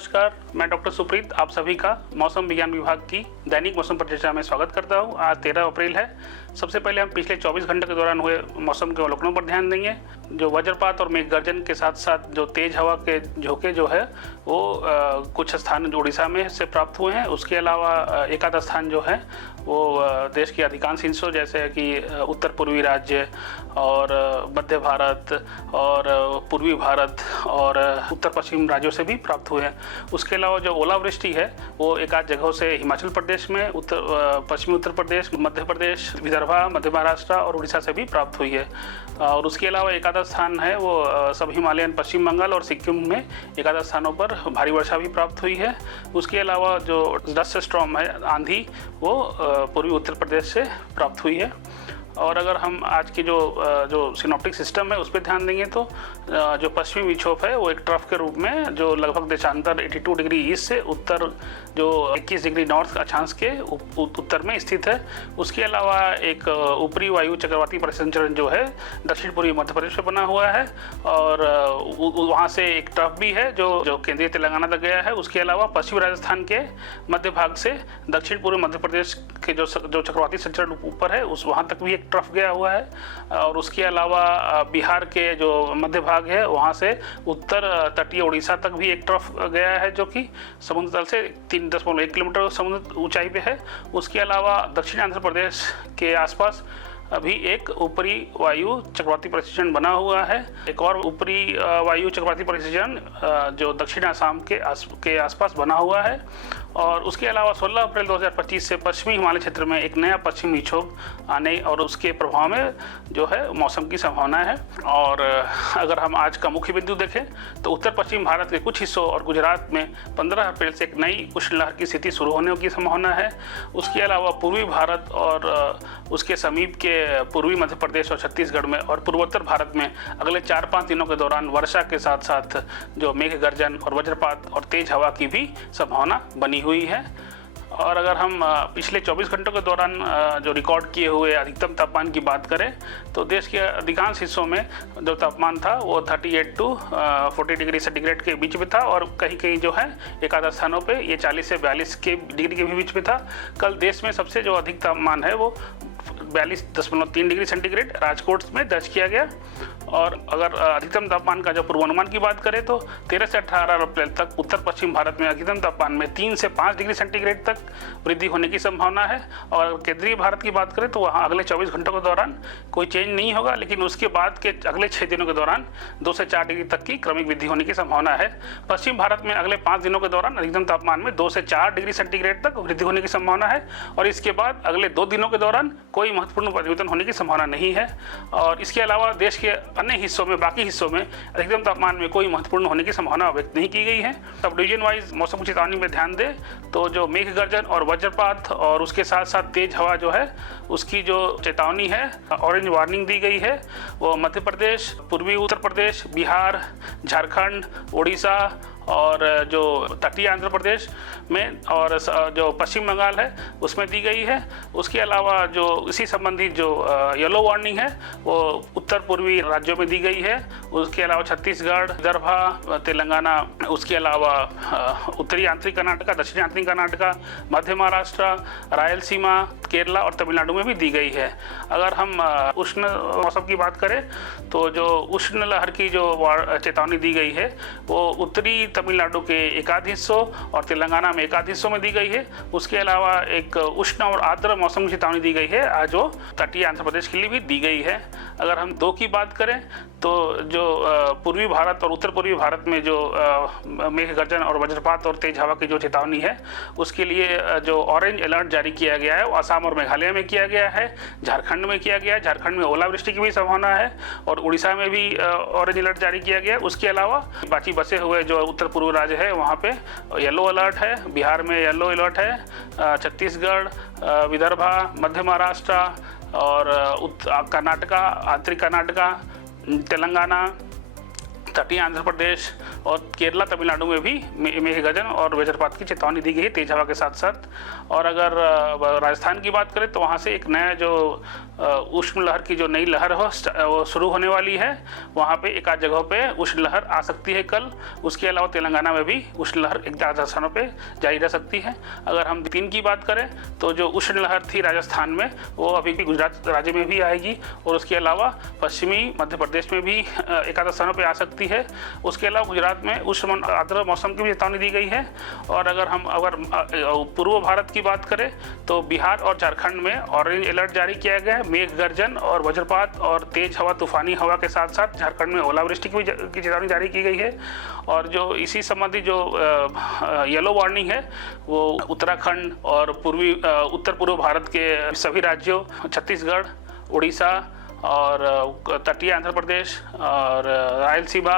नमस्कार, मैं डॉक्टर सुप्रीत आप सभी का मौसम विज्ञान विभाग की दैनिक मौसम परिचर्चा में स्वागत करता हूं। आज 13 अप्रैल है। सबसे पहले हम पिछले 24 घंटे के दौरान हुए मौसम के अवलोकनों पर ध्यान देंगे। जो वज्रपात और मेघ गर्जन के साथ साथ जो तेज हवा के झोंके जो है वो कुछ स्थान उड़ीसा में से प्राप्त हुए हैं। उसके अलावा एक आध स्थान जो है वो देश के अधिकांश हिस्सों जैसे कि उत्तर पूर्वी राज्य और मध्य भारत और पूर्वी भारत और उत्तर पश्चिम राज्यों से भी प्राप्त हुए हैं। उसके अलावा जो ओलावृष्टि है वो एक आध जगहों से हिमाचल प्रदेश में, पश्चिमी उत्तर प्रदेश, मध्य प्रदेश, विदर्भा, मध्य महाराष्ट्र और उड़ीसा से भी प्राप्त हुई है। और उसके अलावा एक आधा स्थान है वो सब हिमालयन पश्चिम बंगाल और सिक्किम में एक आधा स्थानों पर भारी वर्षा भी प्राप्त हुई है। उसके अलावा जो डस्ट स्टॉर्म है, आंधी, वो पूर्वी उत्तर प्रदेश से प्राप्त हुई है। और अगर हम आज की जो सिनॉप्टिक सिस्टम है उस पर ध्यान देंगे तो जो पश्चिमी विक्षोभ है वो एक ट्रफ के रूप में जो लगभग देशांतर 82 डिग्री ईस्ट से उत्तर जो 21 डिग्री नॉर्थ अक्षांश के उत्तर में स्थित है। उसके अलावा एक ऊपरी वायु चक्रवाती परिसंचरण जो है दक्षिण पूर्वी मध्य प्रदेश में बना हुआ है और वहाँ से एक ट्रफ भी है जो केंद्रीय तेलंगाना तक गया है। उसके अलावा पश्चिमी राजस्थान के मध्य भाग से दक्षिण पूर्वी मध्य प्रदेश के जो चक्रवाती संचरण ऊपर है उस वहाँ तक भी एक ट्रफ गया हुआ है। और उसके अलावा बिहार के जो मध्य भाग है वहाँ से उत्तर तटीय उड़ीसा तक भी एक ट्रफ गया है जो कि समुद्र तल से 3.1 किलोमीटर समुद्र ऊंचाई पे है। उसके अलावा दक्षिण आंध्र प्रदेश के आसपास अभी एक ऊपरी वायु चक्रवाती परिसंचरण बना हुआ है। एक और ऊपरी वायु चक्रवाती परिसंचरण जो दक्षिण असम के आसपास बना हुआ है। और उसके अलावा 16 अप्रैल 2025 से पश्चिमी हिमालय क्षेत्र में एक नया पश्चिमी विक्षोभ आने और उसके प्रभाव में जो है मौसम की संभावना है। और अगर हम आज का मुख्य बिंदु देखें तो उत्तर पश्चिम भारत के कुछ हिस्सों और गुजरात में 15 अप्रैल से एक नई उष्ण लहर की स्थिति शुरू होने की संभावना है। उसके अलावा पूर्वी भारत और उसके समीप के पूर्वी मध्य प्रदेश और छत्तीसगढ़ में और पूर्वोत्तर भारत में अगले 4-5 दिनों के दौरान वर्षा के साथ साथ जो मेघ गर्जन और वज्रपात और तेज हवा की भी संभावना बनी हुई है। और अगर हम पिछले 24 घंटों के दौरान जो रिकॉर्ड किए हुए अधिकतम तापमान की बात करें तो देश के अधिकांश हिस्सों में जो तापमान था वो 38 to 40 डिग्री सेंटीग्रेड के बीच में था और कहीं कहीं जो है एक आधा स्थानों पे ये 40 से 42 डिग्री के भी बीच में था। कल देश में सबसे जो अधिक तापमान है वो 42.3 डिग्री सेंटीग्रेड राजकोट में दर्ज किया गया। और अगर अधिकतम तापमान का जो पूर्वानुमान की बात करें तो 13 से 18 अप्रैल तक उत्तर पश्चिम भारत में अधिकतम तापमान में 3 से 5 डिग्री सेंटीग्रेड तक वृद्धि होने की संभावना है। और अगर केंद्रीय भारत की बात करें तो वहाँ अगले 24 घंटों के दौरान कोई चेंज नहीं होगा, लेकिन उसके बाद के अगले 6 दिनों के दौरान 2 से 4 डिग्री तक की क्रमिक वृद्धि होने की संभावना है। पश्चिम भारत में अगले 5 दिनों के दौरान अधिकतम तापमान में 2 से 4 डिग्री सेंटीग्रेड तक वृद्धि होने की संभावना है। और इसके बाद अगले 2 दिनों के दौरान कोई महत्वपूर्ण परिवर्तन होने की संभावना नहीं है। और इसके अलावा देश के अन्य हिस्सों में, बाकी हिस्सों में अधिकतम तापमान में कोई महत्वपूर्ण होने की संभावना व्यक्त नहीं की गई है। सब डिवीजन वाइज मौसम की चेतावनी में ध्यान दें तो जो मेघ गर्जन और वज्रपात और उसके साथ साथ तेज हवा जो है उसकी जो चेतावनी है, ऑरेंज वार्निंग दी गई है, वो मध्य प्रदेश, पूर्वी उत्तर प्रदेश, बिहार, झारखंड, उड़ीसा और जो तटीय आंध्र प्रदेश में और जो पश्चिम बंगाल है उसमें दी गई है। उसके अलावा जो इसी संबंधी जो येलो वार्निंग है वो उत्तर पूर्वी राज्यों में दी गई है। उसके अलावा छत्तीसगढ़, विदर्भा, तेलंगाना, उसके अलावा उत्तरी आंतरिक कर्नाटका, दक्षिणी आंतरिक कर्नाटका, मध्य महाराष्ट्र, रायलसीमा, केरला और तमिलनाडु में भी दी गई है। अगर हम उष्ण मौसम की बात करें तो जो उष्ण लहर की जो चेतावनी दी गई है वो उत्तरी तमिलनाडु के एकाध हिस्सों और तेलंगाना में एकाध हिस्सों में दी गई है। उसके अलावा एक उष्ण और आर्द्र मौसम की चेतावनी दी गई है आज जो तटीय आंध्र प्रदेश के लिए भी दी गई है। अगर हम 2 की बात करें तो जो पूर्वी भारत और उत्तर पूर्वी भारत में जो मेघ गर्जन और वज्रपात और तेज हवा की जो चेतावनी है उसके लिए जो ऑरेंज अलर्ट जारी किया गया है वो असम और मेघालय में किया गया है, झारखंड में किया गया है। झारखंड में ओलावृष्टि की भी संभावना है और उड़ीसा में भी ऑरेंज अलर्ट जारी किया गया है। उसके अलावा बाकी बसे हुए जो उत्तर पूर्व राज्य है वहाँ पे येलो अलर्ट है, बिहार में येलो अलर्ट है, छत्तीसगढ़, विदर्भा, मध्य महाराष्ट्र और कर्नाटका, आंतरिक कर्नाटका, तेलंगाना, तटीय आंध्र प्रदेश और केरला तमिलनाडु में भी मेघ गर्जन और वज्रपात की चेतावनी दी गई है तेज हवा के साथ साथ। और अगर राजस्थान की बात करें तो वहाँ से एक नया जो उष्ण लहर की जो नई लहर हो वो शुरू होने वाली है। वहाँ पे एक आध जगहों पे उष्ण लहर आ सकती है कल। उसके अलावा तेलंगाना में भी उष्ण लहर एक आध स्थानों पे जारी रह सकती है। अगर हम 3 की बात करें तो जो उष्ण लहर थी राजस्थान में वो अभी भी गुजरात राज्य में भी आएगी और उसके अलावा पश्चिमी मध्य प्रदेश में भी एक आध स्थानों पर आ सकती है। उसके अलावा गुजरात में उष्ण आर्द्र मौसम की भी चेतावनी दी गई है। और अगर पूर्व भारत की बात करें तो बिहार और झारखंड में ऑरेंज अलर्ट जारी किया गया है। मेघ गर्जन और वज्रपात और तेज हवा तूफानी हवा के साथ साथ झारखंड में ओलावृष्टि की चेतावनी जारी की गई है। और जो इसी संबंधी जो येलो वार्निंग है वो उत्तराखंड और उत्तर पूर्व भारत के सभी राज्यों छत्तीसगढ़, उड़ीसा और तटीय आंध्र प्रदेश और रायलसीमा,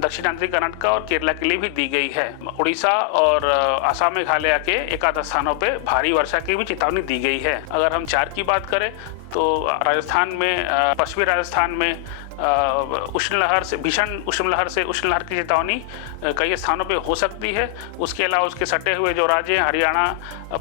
दक्षिणांतरी कर्नाटक और केरला के लिए भी दी गई है। उड़ीसा और असम मेघालय के एक आध स्थानों पे भारी वर्षा की भी चेतावनी दी गई है। अगर हम 4 की बात करें तो राजस्थान में पश्चिमी राजस्थान में उष्ण लहर से भीषण उष्ण लहर से उष्ण लहर की चेतावनी कई स्थानों पे हो सकती है। उसके अलावा उसके सटे हुए जो राज्य हैं हरियाणा,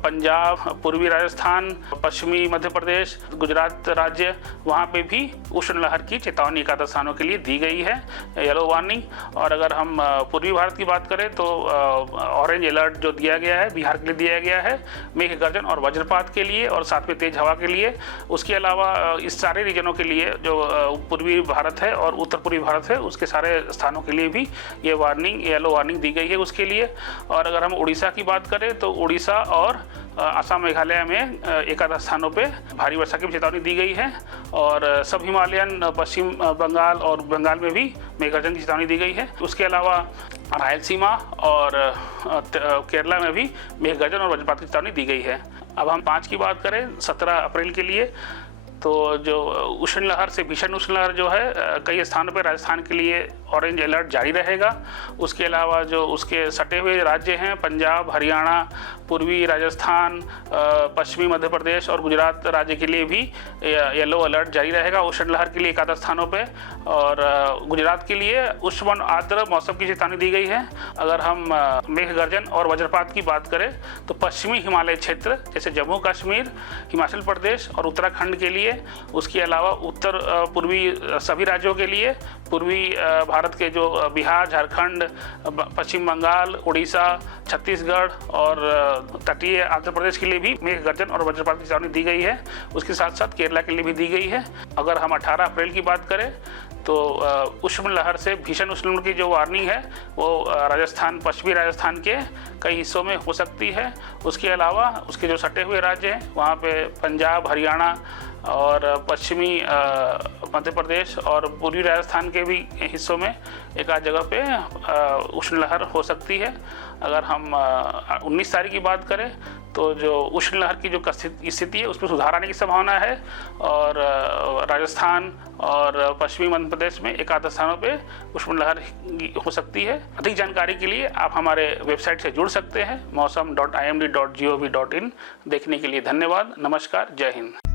पंजाब, पूर्वी राजस्थान, पश्चिमी मध्य प्रदेश, गुजरात राज्य, वहाँ पे भी उष्ण लहर की चेतावनी एक आध स्थानों के लिए दी गई है, येलो वार्निंग। और अगर हम पूर्वी भारत की बात करें तो ऑरेंज अलर्ट जो दिया गया है बिहार के लिए दिया गया है मेघ गर्जन और वज्रपात के लिए और साथ में तेज हवा के लिए। उसके अलावा इस सारे रीजनों के लिए जो पूर्वी भारत है और उत्तर पूर्वी भारत है उसके सारे स्थानों के लिए भी ये वार्निंग येलो वार्निंग दी गई है उसके लिए। और अगर हम उड़ीसा की बात करें तो उड़ीसा और असम मेघालय में एक आध स्थानों पे भारी वर्षा की चेतावनी दी गई है। और सब हिमालयन पश्चिम बंगाल और बंगाल में भी मेघगर्जन की चेतावनी दी गई है। उसके अलावा रायलसीमा और केरला में भी मेघगर्जन और वज्रपात की चेतावनी दी गई है। अब हम 5 की बात करें 17 अप्रैल के लिए तो जो उष्ण लहर से भीषण उष्ण लहर जो है कई स्थानों पर राजस्थान के लिए ऑरेंज अलर्ट जारी रहेगा। उसके अलावा जो उसके सटे हुए राज्य हैं पंजाब, हरियाणा, पूर्वी राजस्थान, पश्चिमी मध्य प्रदेश और गुजरात राज्य के लिए भी येलो अलर्ट जारी रहेगा उष्ण लहर के लिए एक आध स्थानों पे। और गुजरात के लिए उष्ण आर्द्र मौसम की चेतावनी दी गई है। अगर हम मेघ गर्जन और वज्रपात की बात करें तो पश्चिमी हिमालय क्षेत्र जैसे जम्मू कश्मीर, हिमाचल प्रदेश और उत्तराखंड के लिए, उसके अलावा उत्तर पूर्वी सभी राज्यों के लिए, पूर्वी भारत के जो बिहार, झारखंड, पश्चिम बंगाल, उड़ीसा, छत्तीसगढ़ और तटीय आंध्र प्रदेश के लिए भी मेघ गर्जन और वज्रपात की चेतावनी दी गई है। उसके साथ साथ केरला के लिए भी दी गई है। अगर हम 18 अप्रैल की बात करें तो उष्ण लहर से भीषण उष्ण लहर की जो वार्निंग है वो राजस्थान, पश्चिमी राजस्थान के कई हिस्सों में हो सकती है। उसके अलावा उसके जो सटे हुए राज्य हैं वहाँ पे पंजाब, हरियाणा और पश्चिमी मध्य प्रदेश और पूर्वी राजस्थान के भी हिस्सों में एक आध जगह पे उष्ण लहर हो सकती है। अगर हम 19 तारीख की बात करें तो जो उष्ण लहर की जो स्थिति है उसमें सुधार आने की संभावना है और राजस्थान और पश्चिमी मध्य प्रदेश में एक आध स्थानों पे उष्ण लहर हो सकती है। अधिक जानकारी के लिए आप हमारे वेबसाइट से जुड़ सकते हैं मौसम.imd.gov.in। देखने के लिए धन्यवाद। नमस्कार, जय हिंद।